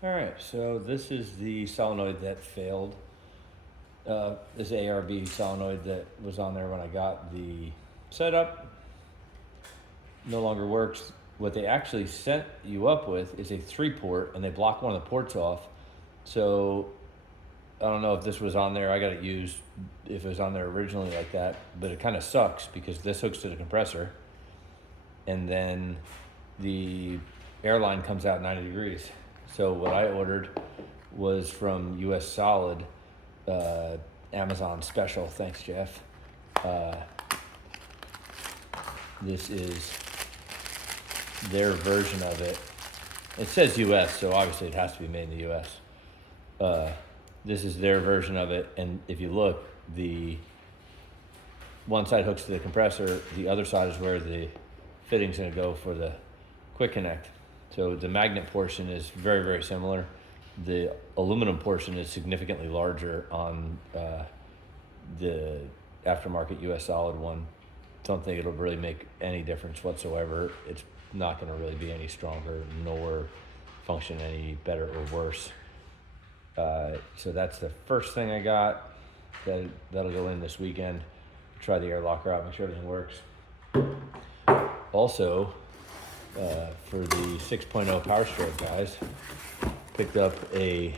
All right, so this is the solenoid that failed. This ARB solenoid that was on there when I got the setup no longer works. What they actually sent you up with is a 3-port, and they block one of the ports off. So I don't know if this was on there. I got it used if it was on there originally like that, but it kind of sucks because this hooks to the compressor, and then the airline comes out 90 degrees. So what I ordered was from US Solid, Amazon special. Thanks, Jeff. Uh, this is their version of it. It says US, so obviously it has to be made in the US. This is their version of it, and if you look, the one side hooks to the compressor, the other side is where the fitting's going to go for the quick connect. So the magnet portion is very, very similar. The aluminum portion is significantly larger on the aftermarket US Solid one. Don't think it'll really make any difference whatsoever. It's not going to really be any stronger nor function any better or worse. So that's the first thing I got. That'll go in this weekend. Try the air locker out, make sure everything works. Also, for the 6.0 Power Stroke guys, picked up a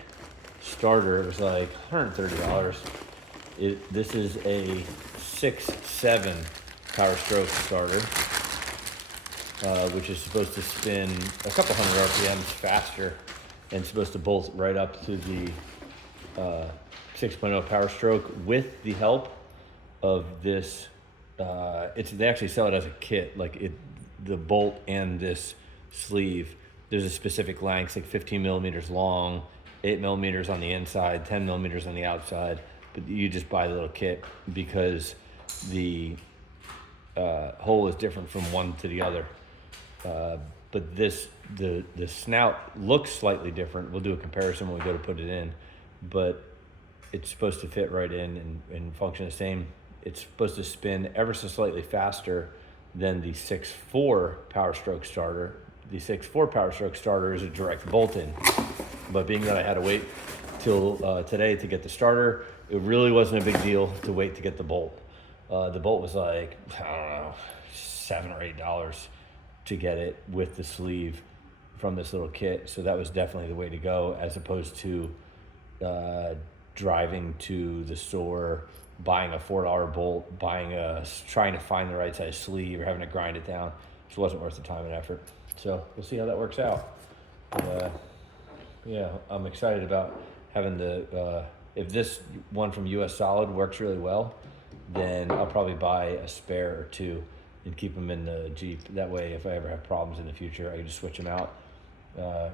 starter. It was like $130. This is a 6.7 Power Stroke starter, which is supposed to spin a couple hundred RPMs faster and supposed to bolt right up to the 6.0 Power Stroke with the help of this. They actually sell it as a kit, the bolt and this sleeve. There's a specific length, like 15 millimeters long, 8 millimeters on the inside, 10 millimeters on the outside. But you just buy the little kit because the hole is different from one to the other. But the snout looks slightly different. We'll do a comparison when we go to put it in, but it's supposed to fit right in and function the same. It's supposed to spin ever so slightly faster than the 6.4 Power Stroke starter. The 6.4 Power Stroke starter is a direct bolt in, but being that I had to wait till today to get the starter, it really wasn't a big deal to wait to get the bolt. The bolt was like, I don't know, $7 or $8 to get it with the sleeve from this little kit. So that was definitely the way to go, as opposed to driving to the store, buying a $4 bolt, trying to find the right size sleeve, or having to grind it down. It wasn't worth the time and effort. So we'll see how that works out. Yeah, I'm excited about having if this one from US Solid works really well, then I'll probably buy a spare or two and keep them in the Jeep. That way, if I ever have problems in the future, I can just switch them out.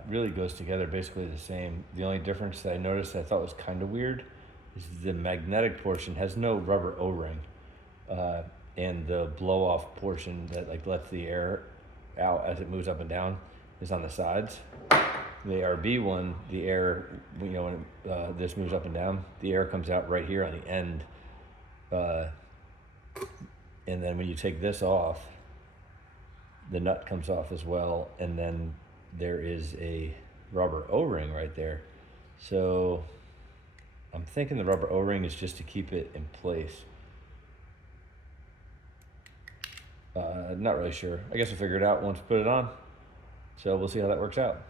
Really goes together basically the same. The only difference that I noticed that I thought was kind of weird is the magnetic portion has no rubber O-ring, and the blow-off portion that lets the air out as it moves up and down is on the sides. The ARB one, the air, when this moves up and down, the air comes out right here on the end. And then when you take this off, the nut comes off as well, and then there is a rubber O-ring right there. So I'm thinking the rubber O-ring is just to keep it in place. Not really sure. I guess we'll figure it out once we put it on. So we'll see how that works out.